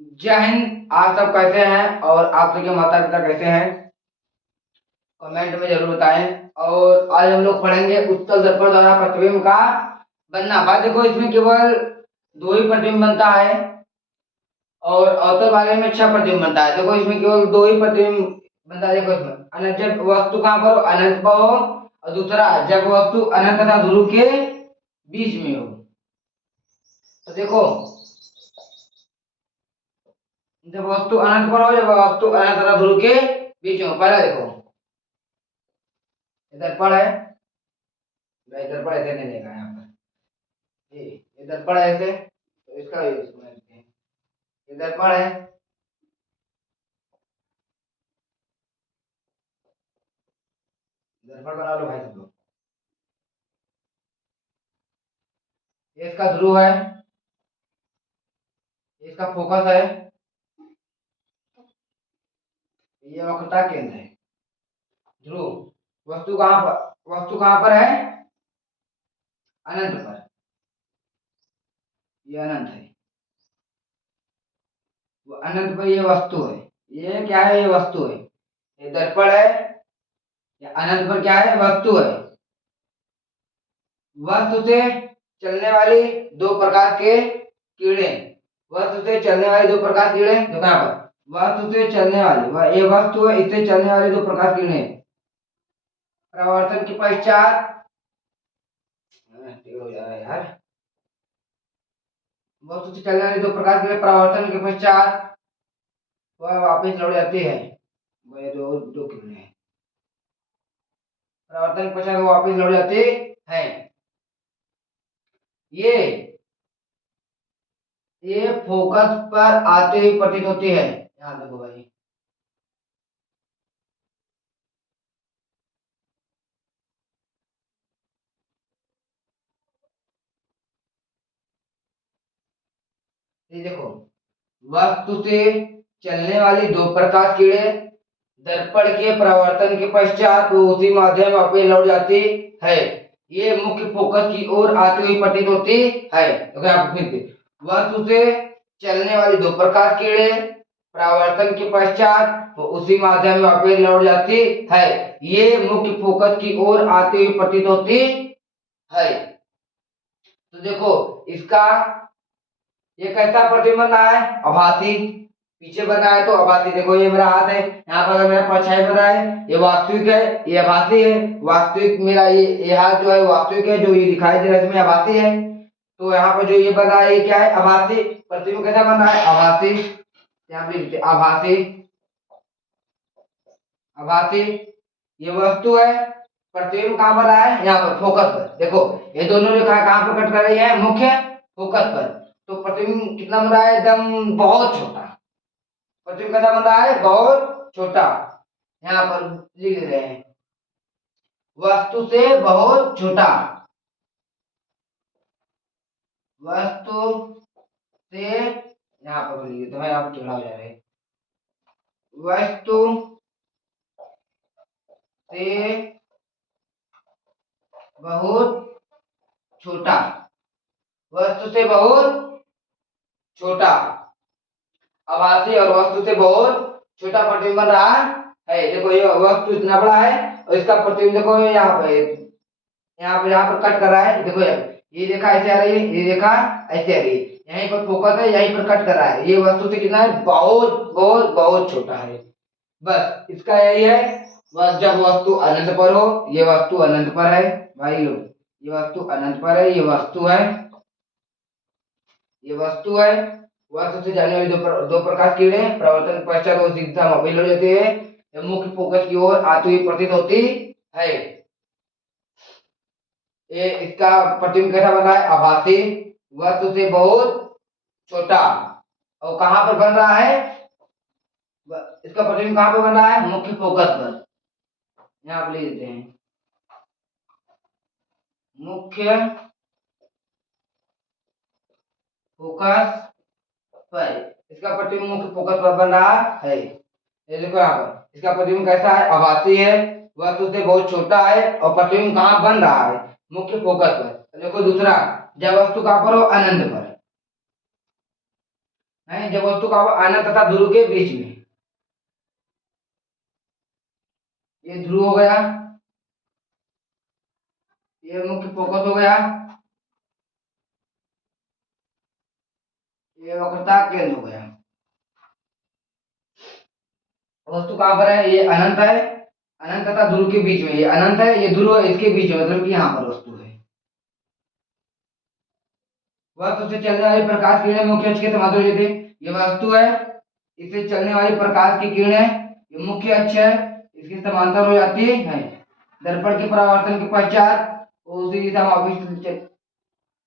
जय हिंद। आप सब कैसे हैं और आप सबके माता पिता कैसे हैं? कमेंट में जरूर बताएं। और आज हम लोग पढ़ेंगे उत्तल दर्पण द्वारा प्रतिबिंब का बनना। बात देखो, इसमें केवल दो ही प्रतिबिंब बनता है और अवतल वाले में 6 प्रतिबिंब बनता है। देखो, इसमें केवल दो ही प्रतिबिंब बनता है। देखो, इसमें अनंत, जब वस्तु कहाँ पर हो, अनंत पर हो, और दूसरा जब वस्तु अनंत तथा ध्रुव के बीच में हो। तो देखो, जब वस्तु अनंत पर हो, जब वस्तु अनंत तथा ध्रुव के बीच में हो। पहला देखो, दर्पण है, दर्पण ऐसे नहीं देखा यहाँ पर। ये दर्पण है ऐसे, तो इसका यूज करते हैं। ये दर्पण है, दर्पण बना लो भाई सब लोग। ये इसका ध्रुव है, इसका फोकस है, ये वक्रता केंद्र है। ध्रुव, वस्तु कहाँ पर है, अनंत पर। ये अनंत है, वो अनंत पर ये वस्तु है। ये क्या है, ये वस्तु है। ये दर्पण है, ये अनंत पर क्या है, वस्तु है। वस्तु से चलने वाली दो प्रकार के किरणें, वस्तु से चलने वाली दो प्रकार की किरणें, देखो यहाँ पर वस्तु से चलने वाली, ये वस्तु है, इससे चलने वाली दो प्रकार की किरणें प्रवर्तन के पश्चात, हो जा रहा है यार, वस्तु से चलने वाली दो प्रकार की किरणें प्रवर्तन के पश्चात वह वापस लौट जाती है। वह दो दो किरणें प्रवर्तन के पश्चात वो वापस लौट जाती है। ये ये फोकस पर आते ही प्रतीत होती है। यहाँ देखो भाई, ये देखो, वस्तु से चलने वाली दो प्रकाश किरणें दर्पण के परावर्तन के पश्चात वो उसी माध्यम वापस लौट जाती है। ये मुख्य फोकस की ओर आती हुई प्रतीत होती है। तो यहाँ फिर से, वस्तु से चलने वाली दो प्रकाश किरणें परावर्तन के पश्चात वो उसी माध्यम में वापस लौट जाती है। ये मुख्य फोकस की ओर आती हुई प्रतीत होती है। तो देखो, इसका ये कैसा प्रतिबिंब बना है, आभासी। पीछे बना है तो आभासी। देखो, ये मेरा हाथ है, यहाँ पर अगर मेरा परछाई बना है, ये वास्तविक है, ये आभासी है। वास्तविक मेरा ये हाथ जो है वास्तविक है, जो ये दिखाई दे रहा है इसमें आभासी है। तो यहाँ पर जो ये बना है, ये क्या है, आभासी। प्रतिबिंब कैसा बना है, आभासी। यहाँ पे लिखते आभासी, आभासी। ये वस्तु है, प्रतिबिंब कहाँ पर है, यहाँ पर फोकस पर। देखो, ये दोनों रेखा कहाँ पर कट कर रही है, मुख्य फोकस पर। तो प्रतिबिंब कितना बन रहा है, एकदम बहुत छोटा। प्रतिबिंब कैसा बन रहा है, बहुत छोटा। यहाँ पर लिख रहे हैं, वस्तु से बहुत छोटा, वस्तु से, यहाँ पर लिख देते हैं, यहाँ पर टेढ़ा हो जा रहा है, वस्तु से बहुत छोटा, वस्तु से बहुत छोटा। आभासी और वस्तु से बहुत छोटा प्रतिबिंब बन रहा है। देखो, ये वस्तु इतना बड़ा है और इसका प्रतिबिंब देखो यहाँ पे, यहाँ पर कट कर रहा है। देखो यार, ये रेखा ऐसे आ रही है, ये रेखा ऐसे आ रही है, यहीं पर फोकस है, यहीं पर कट कर रहा है। ये वस्तु से कितना है, बहुत बहुत बहुत छोटा है। बस इसका यही है, बस जब वस्तु अनंत पर हो, ये वस्तु अनंत पर है भाई लोग, ये वस्तु अनंत पर है, ये वस्तु है, ये वस्तु है। वस्तु से जाने वाली दो प्रकाश किरणें प्रवर्तन पश्चात वो सीधा मोबाइल हो जाते हैं, जब मुख्य फोकस की ओर आती हुई प्रतीत होती है। ये इसका प्रतिबिंब कैसा बना है, आभासी, वस्तु से बहुत छोटा। और कहाँ पर बन रहा है, इसका प्रतिबिंब कहाँ पर बन रहा है, मुख्य फोकस पर। यहाँ पर लिख देते हैं, मुख्य फोकस पर इसका प्रतिबिंब मुख्य फोकस पर बन रहा है। ये देखो, यहाँ पर इसका प्रतिबिंब कैसा है, आभासी है, वस्तु से बहुत छोटा है, और प्रतिबिंब कहाँ बन रहा है, मुख्य फोकस पर। देखो दूसरा, जब वस्तु कहाँ पर हो, अनंत पर। है जब वस्तु का अनंत तथा ध्रुव के बीच में। ये ध्रुव हो गया, ये मुख्य फोकस हो गया, ये वक्रता केंद्र हो गया। वस्तु कहाँ पर है? ये अनंत है, अनंत तथा ध्रुव के बीच में। ये अनंत है, ये ध्रुव है, इसके बीच में, मतलब कि यहाँ पर वस्तु है। वस्तु से चलने वाली प्रकाश किरणें मुख्य अक्ष के समांतर होती है। ये वस्तु है, इससे चलने वाली प्रकाश की किरणें ये मुख्य अक्ष है, इसके समांतर हो जाती है। दर्पण के परावर्तन के पश्चात उसी दिशा में वापस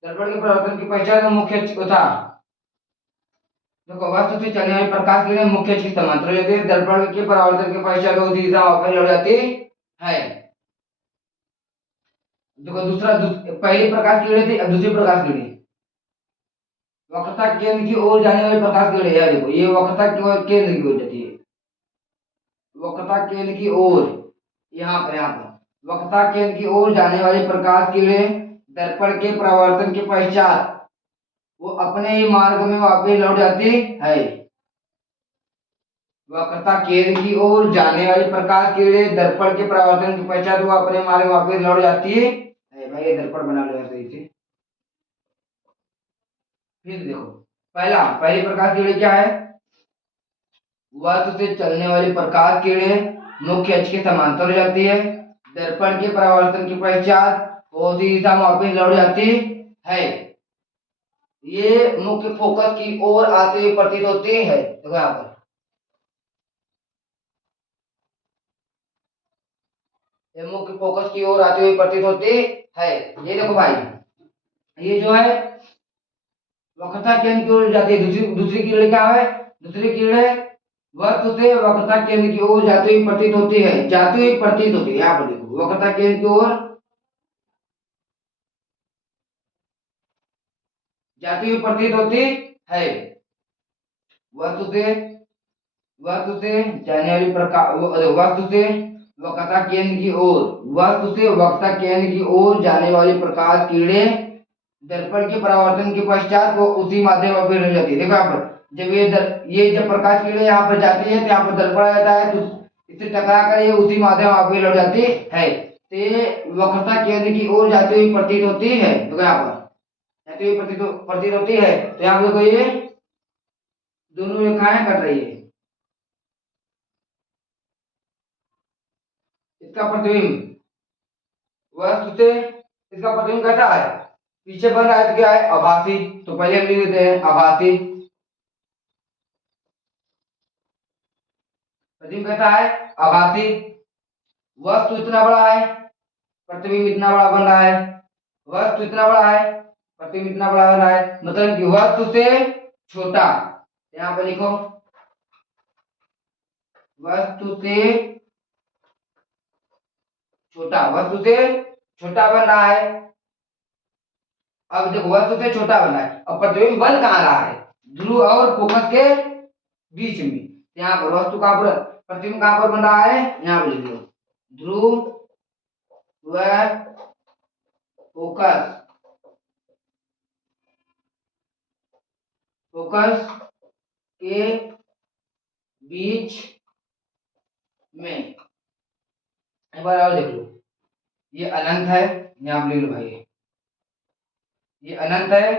दर्पण के परावर्तन के पश्चात मुख्य अक्ष था। देखो वस्तु से चलने वाली प्रकाश किरणें मुख्य अक्ष के समांतर हो जाती है, दर्पण के परावर्तन के पश्चात उसी दिशा में वापस लौट जाती है। देखो पहली प्रकाश किरणें थी, अब दूसरी प्रकाश किरणें वक्रता केंद्र की ओर जाने वाली प्रकाश किरणें। यार देखो ये वक्रता की ओर केंद्र की ओर जाती है, वक्रता केंद्र की ओर, यहाँ पर वक्रता केंद्र की ओर जाने वाली प्रकाश किरणें दर्पण के परावर्तन के पश्चात वो अपने ही मार्ग में वापस लौट जाती है। वक्रता केंद्र की ओर जाने वाली प्रकाश किरणें दर्पण के परावर्तन के पश्चात वो अपने मार्ग में वापस लौट जाती है। भाई ये दर्पण बना लो सही से। फिर देखो पहली प्रकाश किरणें क्या है? वस्तु से चलने वाली प्रकाश किरणें मुख्य अक्ष के समांतर हो जाती है, दर्पण के परावर्तन के पश्चात उसी दिशा में वापस लौट जाती है। ये मुख्य फोकस की ओर आते हुए प्रतीत होती है। देखो यहाँ पर ये मुख्य फोकस की ओर आते हुए प्रतीत होती है। ये देखो भाई, ये जो है वक्रता केंद्र की ओर जाती है। दूसरी किरणें क्या है? दूसरी किरणें वस्तु से वक्रता केंद्र की ओर जाती हुई प्रतीत होती है, जाती हुई प्रतीत होती है। यहाँ पर देखो वक्रता केंद्र की ओर जाती हुई प्रतीत होती है। वस्तु से जाने वाली प्रकाश वस्तु से वक्रता केंद्र की ओर, वस्तु से वक्रता केंद्र की ओर जाने वाली प्रकाश किरणें दर्पण के परावर्तन के पश्चात वो उसी माध्यम में अपील हो जाती है। देखो यहाँ पर जब ये जब प्रकाश किरणें यहाँ पर जाती है तो यहाँ पर दर्पण आ जाता है, तो इससे टकरा कर ये उसी माध्यम में अपील हो जाती है। तो ये वक्रता केंद्र की ओर जाती हुई प्रतीत होती है। देखो यहाँ पर जाती हुई प्रतीत होती है। तो यहाँ पर देखो ये दोनों रेखाएं कट रही है। इसका प्रतिबिंब वस्तु से इसका प्रतिबिंब कैसा है? पीछे बन रहा है तो क्या है? आभासी। तो पहले हम लिख देते हैं आभासी। प्रतिबिंब कैसा है? आभासी। वस्तु इतना बड़ा है, प्रतिबिंब इतना बड़ा बन रहा है। वस्तु इतना बड़ा है, प्रतिबिंब इतना बड़ा बन रहा है, मतलब कि वस्तु से छोटा। यहाँ पे लिखो वस्तु से छोटा, वस्तु से छोटा बन रहा है। अब देखो वस्तु से छोटा बन रहा है, अब प्रतिबिंब बन कहाँ रहा है? ध्रुव और फोकस के बीच में। यहाँ पर वस्तु कहाँ पर, प्रतिबिंब कहाँ पर बन रहा है? यहाँ पर लिख लो ध्रुव व फोकस, फोकस के बीच में। एक बार और देख लो, ये अनंत है, यहाँ पर लिख लो भाई ये अनंत है,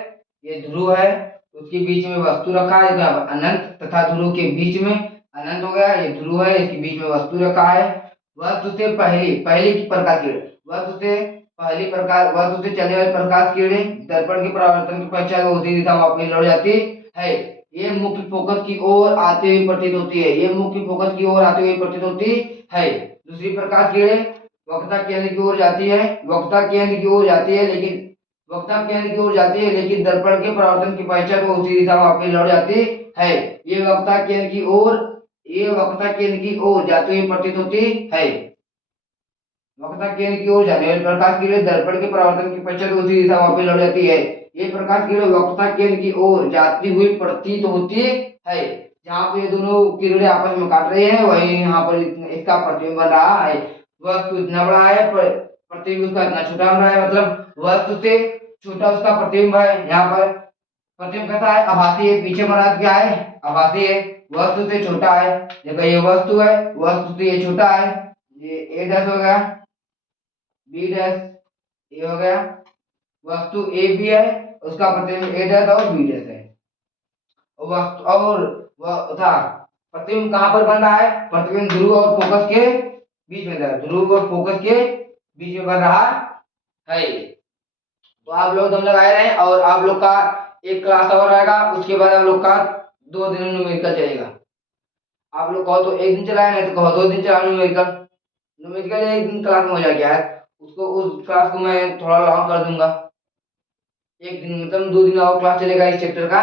ये ध्रुव है, उसके बीच में वस्तु रखा है। अनंत तथा ध्रुव के बीच में अनंत हो गया, ये ध्रुव है, इसके बीच में वस्तु रखा है। वस्तु से पहली की प्रकाश किरण, वस्तु से चलने वाली प्रकाश किरणें दर्पण के परावर्तन के पश्चात उसी दिशा में वापस लौट जाती है। ये मुख्य फोकस की ओर आते हुए प्रतीत होती है, ये मुख्य फोकस की ओर आते हुए प्रतीत होती है। दूसरी प्रकाश किरणें वक्रता केंद्र की ओर जाती है, वक्रता केंद्र की ओर जाती है, लेकिन वक्रता केंद्र की ओर जाती है, लेकिन दर्पण के परावर्तन के पश्चात वो उसी दिशा में वापस लौट जाती है। ये वक्रता केंद्र की ओर जाते हुए प्रतीत होती है। वक्रता केंद्र की ओर जाने वाली प्रकाश किरण दर्पण के परावर्तन के पश्चात उसी दिशा में वापस लौट जाती है। ये प्रकाश किरण वक्रता केंद्र की ओर जाती हुई प्रतीत होती है। जहाँ पे ये दोनों किरणें आपस में काट रही है, वही यहाँ पर इसका प्रतिबिंब बन रहा है। वस्तु इतना बड़ा है, प्रतिबिंब उसका इतना छोटा बन रहा है, मतलब वस्तु से छोटा उसका प्रतिबिंब है। यहाँ पर प्रतिबिंब कैसा है? आभासी है। पीछे बना क्या है? आभासी है। वस्तु से छोटा है। देखो ये वस्तु है, वस्तु से ये छोटा है। ये ए डैश हो गया, बी डैश, ये हो गया। वस्तु ए बी है, उसका प्रतिबिंब ए डैश और बी डैश है। वस्तु और वह था प्रतिबिंब कहाँ पर बन रहा है? प्रतिबिंब ध्रुव और फोकस के बीच में, ध्रुव और फोकस के बीच में बन रहा है। तो आप लोग दम लगाए रहे, और आप लोग का एक क्लास और आएगा, उसके बाद आप लोग का 2 दिन न्यूमेरिकल चलेगा। आप लोग कहो तो एक दिन चलाए, नहीं तो कहो 2 दिन चलाओ न्यूमेरिकल। न्यूमेरिकल एक दिन क्लास में हो जाएगा यार, उसको उस क्लास को मैं थोड़ा लॉन्ग कर दूंगा। एक दिन मतलब 2 दिन और क्लास चलेगा इस चैप्टर का।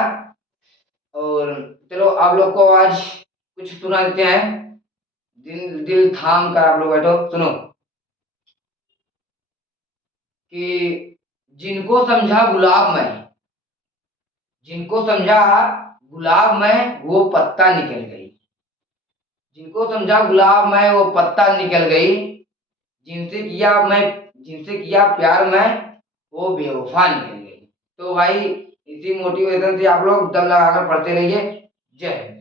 और चलो आप लोग को आज कुछ सुना देते हैं। दिल दिल थाम कर आप लोग बैठो, सुनो कि जिनको समझा गुलाब में, जिनको समझा गुलाब में वो पत्ता निकल गई, जिनको समझा गुलाब में वो पत्ता निकल गई, जिनसे किया मैं, जिनसे किया प्यार में वो बेवफा निकल गई। तो भाई इसी मोटिवेशन से आप लोग दम लगाकर पढ़ते रहिए। जय हिंद।